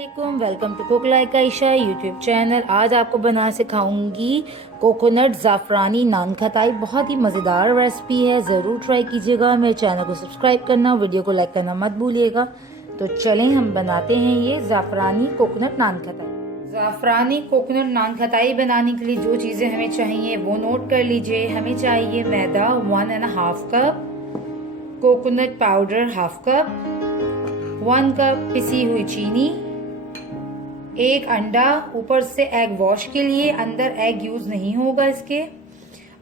अस्सलामुअलैकुम, welcome to cook like Ayesha YouTube channel. आज आपको बना सिखाऊंगी कोकोनट ज़ाफ़रानी नान खटाई। बहुत ही मज़ेदार रेसिपी है, ज़रूर ट्राई कीजिएगा। मेरे चैनल को सब्सक्राइब करना, वीडियो को लाइक करना मत भूलिएगा। तो चलें हम बनाते हैं ये ज़ाफ़रानी कोकोनट नान खटाई। ज़ाफ़रानी कोकोनट नान खटाई बनाने के लिए जो चीज़ें हमें चाहिए वो नोट कर लीजिए। हमें चाहिए मैदा 1.5 cup, coconut powder 1/2 cup, 1 cup पिसी हुई चीनी, 1 अंडा, ऊपर से एग वॉश के लिए, अंदर एग यूज नहीं होगा इसके।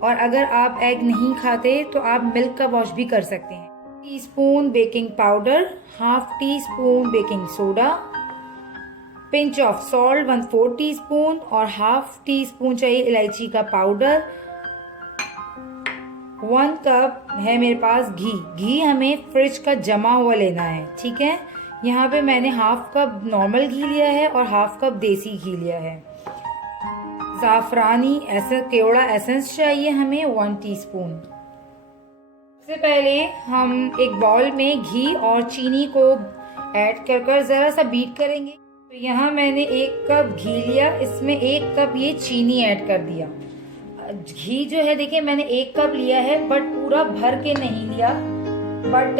और अगर आप एग नहीं खाते तो आप मिल्क का वॉश भी कर सकते हैं। Teaspoon baking powder, 1/2 teaspoon baking soda, pinch of salt 1/4 teaspoon और 1/2 टीस्पून चाहिए इलायची का पाउडर। 1 कप है मेरे पास घी हमें फ्रिज का जमा हुआ लेना है, ठीक है। यहाँ पे मैंने 1/2 कप नॉर्मल घी लिया है और 1/2 कप देसी घी लिया है। ज़ाफ़रानी केवड़ा एसेंस चाहिए हमें 1 टीस्पून। सबसे पहले हम एक बाउल में घी और चीनी को ऐड कर जरा सा बीट करेंगे। तो यहाँ मैंने 1 कप घी लिया, इसमें 1 कप ये चीनी ऐड कर दिया। घी जो है देखिए मैंने 1 कप लिया है, बट पूरा भर के नहीं लिया, बट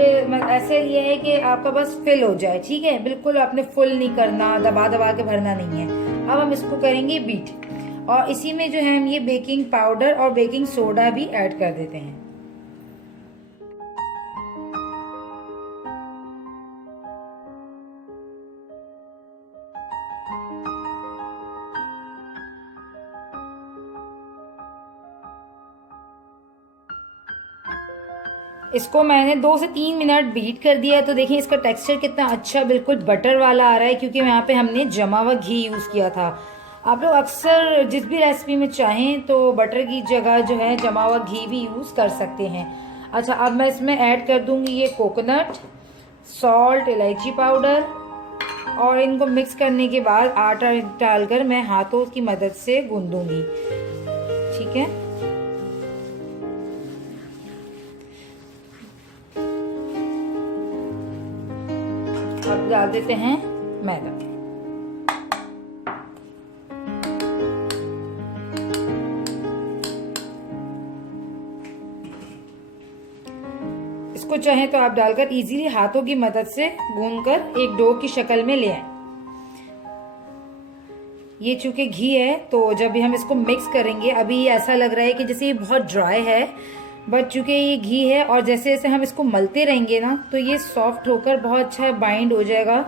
ऐसे लिया है कि आपका बस फिल हो जाए, ठीक है। बिल्कुल आपने फुल नहीं करना, दबा दबा के भरना नहीं है। अब हम इसको करेंगे बीट, और इसी में जो है हम ये बेकिंग पाउडर और बेकिंग सोडा भी ऐड कर देते हैं। इसको मैंने 2 से 3 मिनट बीट कर दिया। तो देखिए इसका टेक्सचर कितना अच्छा बिल्कुल बटर वाला आ रहा है, क्योंकि यहाँ पे हमने जमा हुआ घी यूज़ किया था। आप लोग अक्सर जिस भी रेसिपी में चाहें तो बटर की जगह जो है जमा हुआ घी भी यूज़ कर सकते हैं। अच्छा, अब मैं इसमें ऐड कर दूंगी ये कोकोनट, सॉल्ट, इलायची पाउडर, और इनको मिक्स करने के बाद आटा डालकर मैं हाथों की मदद से गूंदूंगी, ठीक है। अब डाल देते हैं मैदा। इसको चाहे तो आप डालकर इजीली हाथों की मदद से गूंदकर एक डो की शक्ल में ले आए। ये चूंकि घी है तो जब भी हम इसको मिक्स करेंगे, अभी ऐसा लग रहा है कि जैसे ये बहुत ड्राई है, बट चूंकि ये घी है और जैसे जैसे हम इसको मलते रहेंगे ना तो ये सॉफ्ट होकर बहुत अच्छा बाइंड हो जाएगा,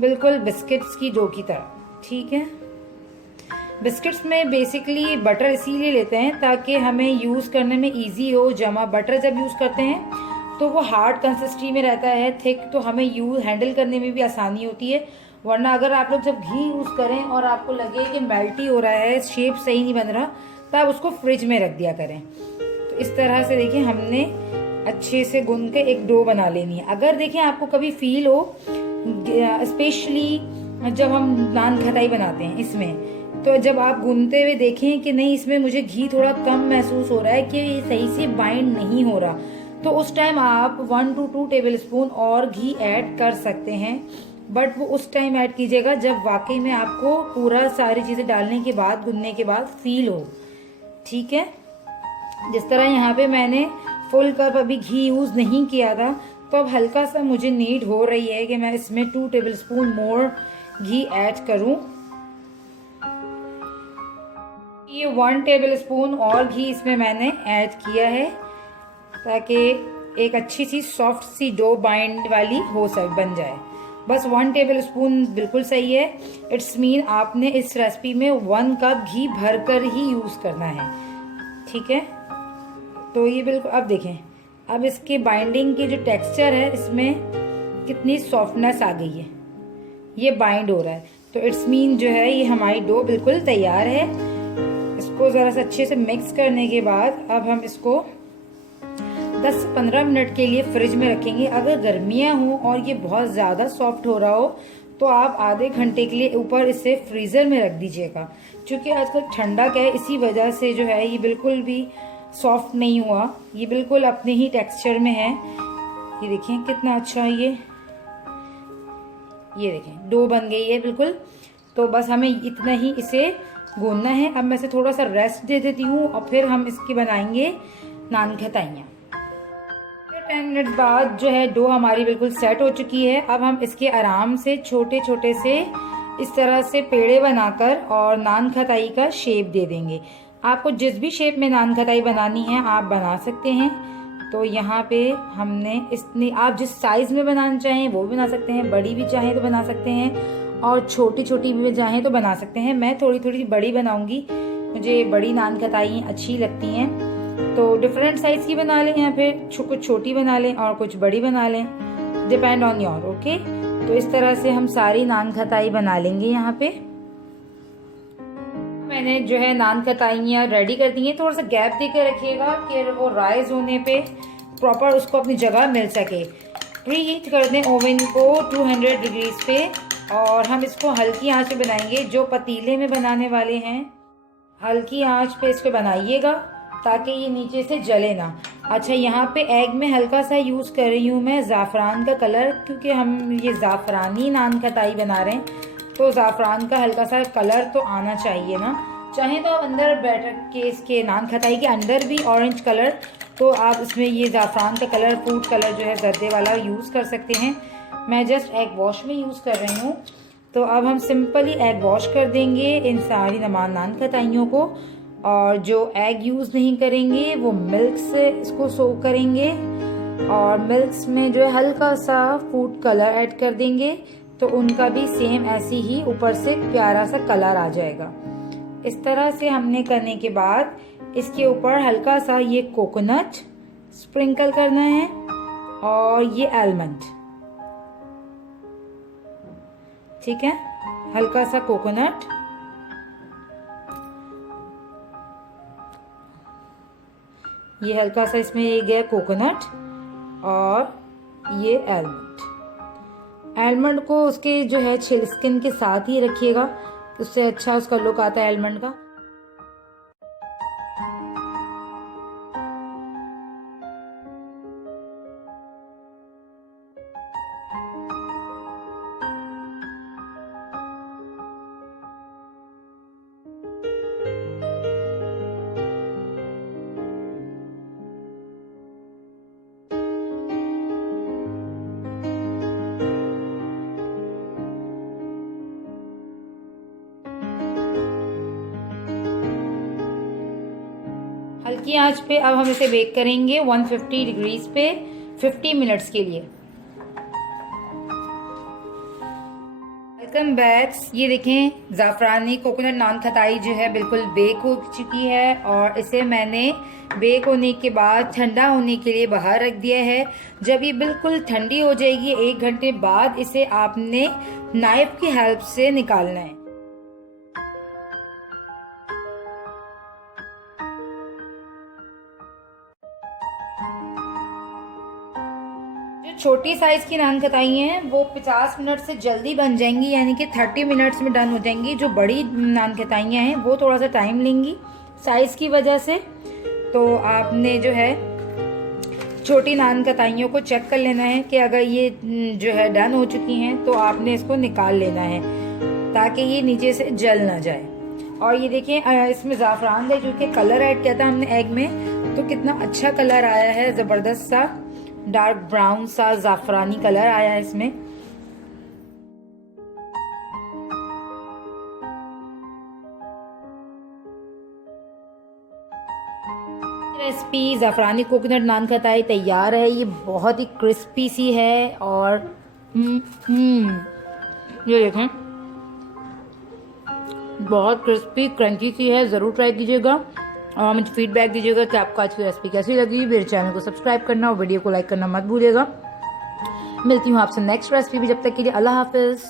बिल्कुल बिस्किट्स की डो की तरह, ठीक है। बिस्किट्स में बेसिकली बटर इसीलिए लेते हैं ताकि हमें यूज़ करने में इजी हो। जमा बटर जब यूज़ करते हैं तो वो हार्ड कंसिस्टेंसी में रहता है, थिक, तो हमें हैंडल करने में भी आसानी होती है। वरना अगर आप लोग जब घी यूज़ करें और आपको लगे कि मेल्टी हो रहा है, शेप सही नहीं बन रहा, तब उसको फ्रिज में रख दिया करें। इस तरह से देखिए हमने अच्छे से गूंद के एक डो बना लेनी है। अगर देखें आपको कभी फील हो, स्पेशली जब हम नान खटाई बनाते हैं इसमें, तो जब आप गूंदते हुए देखें कि नहीं इसमें मुझे घी थोड़ा कम महसूस हो रहा है, कि ये सही से बाइंड नहीं हो रहा, तो उस टाइम आप 1 to 2 टेबलस्पून और घी ऐड कर सकते हैं। बट वो उस टाइम ऐड कीजिएगा जब वाकई में आपको पूरा सारी चीज़ें डालने के बाद, गूंदने के बाद फील हो, ठीक है। जिस तरह यहाँ पे मैंने फुल कप अभी घी यूज़ नहीं किया था, तो अब हल्का सा मुझे नीड हो रही है कि मैं इसमें 2 टेबलस्पून मोर घी ऐड करूं। ये 1 टेबलस्पून और घी इसमें मैंने ऐड किया है ताकि एक अच्छी सी सॉफ्ट सी डो बाइंड वाली बन जाए। बस 1 टेबलस्पून बिल्कुल सही है। इट्स मीन आपने इस रेसिपी में 1 कप घी भरकर ही यूज़ करना है, ठीक है। तो ये बिल्कुल, अब देखें अब इसके बाइंडिंग की जो टेक्सचर है इसमें कितनी सॉफ्टनेस आ गई है, ये बाइंड हो रहा है। तो इट्स मीन जो है ये हमारी डो बिल्कुल तैयार है। इसको ज़रा सा अच्छे से मिक्स करने के बाद अब हम इसको 10 से 15 मिनट के लिए फ्रिज में रखेंगे। अगर गर्मियाँ हों और ये बहुत ज़्यादा सॉफ्ट हो रहा हो तो आप आधे घंटे के लिए ऊपर इसे फ्रीज़र में रख दीजिएगा। क्योंकि आजकल ठंडक है, इसी वजह से जो है ये बिल्कुल भी सॉफ्ट नहीं हुआ, ये बिल्कुल अपने ही टेक्सचर में है। ये देखिए कितना अच्छा ये देखें डो बन गई है बिल्कुल। तो बस हमें इतना ही इसे गूंदना है। अब मैं इसे थोड़ा सा रेस्ट दे देती हूँ और फिर हम इसकी बनाएंगे नान खताइयाँ। 10 मिनट बाद जो है डो हमारी बिल्कुल सेट हो चुकी है। अब हम इसके आराम से छोटे छोटे से इस तरह से पेड़े बनाकर और नान खताई का शेप दे देंगे। आपको जिस भी शेप में नान खताई बनानी है आप बना सकते हैं। तो यहाँ पे हमने इतनी, आप जिस साइज में बनाना चाहें वो भी बना सकते हैं, बड़ी भी चाहें तो बना सकते हैं और छोटी छोटी भी चाहें तो बना सकते हैं। मैं थोड़ी थोड़ी बड़ी बनाऊंगी, मुझे बड़ी नान खताई अच्छी लगती हैं। तो डिफरेंट साइज की बना लें या फिर कुछ छोटी बना लें और कुछ बड़ी बना लें, डिपेंड ऑन योर। ओके, तो इस तरह से हम सारी नान खताई बना लेंगे। यहाँ पे मैंने जो है नान खताइयाँ रेडी कर दी हैं। थोड़ा सा गैप देकर रखिएगा कि वो राइज होने पे प्रॉपर उसको अपनी जगह मिल सके। प्रीहीट कर दें ओवन को 200 डिग्रीज पे और हम इसको हल्की आंच पे बनाएंगे। जो पतीले में बनाने वाले हैं हल्की आंच पे इसको बनाइएगा ताकि ये नीचे से जले ना। अच्छा, यहाँ पे एग में हल्का सा यूज़ कर रही हूँ मैं ज़ाफ़रान का कलर, क्योंकि हम ये ज़ाफ़रानी नान खताई बना रहे हैं तो ज़ाफ़रान का हल्का सा कलर तो आना चाहिए ना। चाहे तो आप अंदर बैटर के इसके नान खताई के अंदर भी ऑरेंज कलर, तो आप इसमें ये ज़ाफ़रान का कलर, फूड कलर जो है जर्दे वाला यूज़ कर सकते हैं। मैं जस्ट एग वॉश में यूज़ कर रही हूँ। तो अब हम सिंपली एग वॉश कर देंगे इन सारी नान खताइयों को। और जो एग यूज़ नहीं करेंगे वो मिल्क से इसको सोक करेंगे और मिल्क्स में जो है हल्का सा फूड कलर ऐड कर देंगे तो उनका भी सेम ऐसे ही ऊपर से प्यारा सा कलर आ जाएगा। इस तरह से हमने करने के बाद इसके ऊपर हल्का सा ये कोकोनट स्प्रिंकल करना है और ये आलमंड, ठीक है, हल्का सा कोकोनट, ये हल्का सा इसमें ये गया कोकोनट और ये आलमंड। आलमंड को उसके जो है छिल स्किन के साथ ही रखिएगा, उससे अच्छा उसका लुक आता है आलमंड का। हल्की आंच पे अब हम इसे बेक करेंगे 150 डिग्रीज पे 50 मिनट्स के लिए। Welcome back. ये देखें ज़ाफ़रानी कोकोनट नान खताई जो है बिल्कुल बेक हो चुकी है और इसे मैंने बेक होने के बाद ठंडा होने के लिए बाहर रख दिया है। जब ये बिल्कुल ठंडी हो जाएगी 1 घंटे बाद इसे आपने नाइफ की हेल्प से निकालना है। छोटी साइज की नान खताई हैं वो 50 मिनट से जल्दी बन जाएंगी, यानी कि 30 मिनट्स में डन हो जाएंगी। जो बड़ी नान खताइयाँ हैं वो थोड़ा सा टाइम लेंगी साइज की वजह से। तो आपने जो है छोटी नान खताइयों को चेक कर लेना है कि अगर ये जो है डन हो चुकी हैं तो आपने इसको निकाल लेना है ताकि ये नीचे से जल ना जाए। और ये देखें इसमें ज़ाफ़रान का जो कि कलर ऐड किया था हमने एग में, तो कितना अच्छा कलर आया है, ज़बरदस्त सा डार्क ब्राउन सा ज़ाफ़रानी कलर आया है इसमें। रेसिपी ज़ाफ़रानी कोकोनट नान खताई तैयार है। ये बहुत ही क्रिस्पी सी है और ये देखें बहुत क्रिस्पी क्रंची सी है। ज़रूर ट्राई कीजिएगा और मुझे फीडबैक दीजिएगा कि आपको आज की रेसिपी कैसी लगी। मेरे चैनल को सब्सक्राइब करना और वीडियो को लाइक करना मत भूलिएगा। मिलती हूँ आपसे नेक्स्ट रेसिपी भी, जब तक के लिए अल्लाह हाफिज़।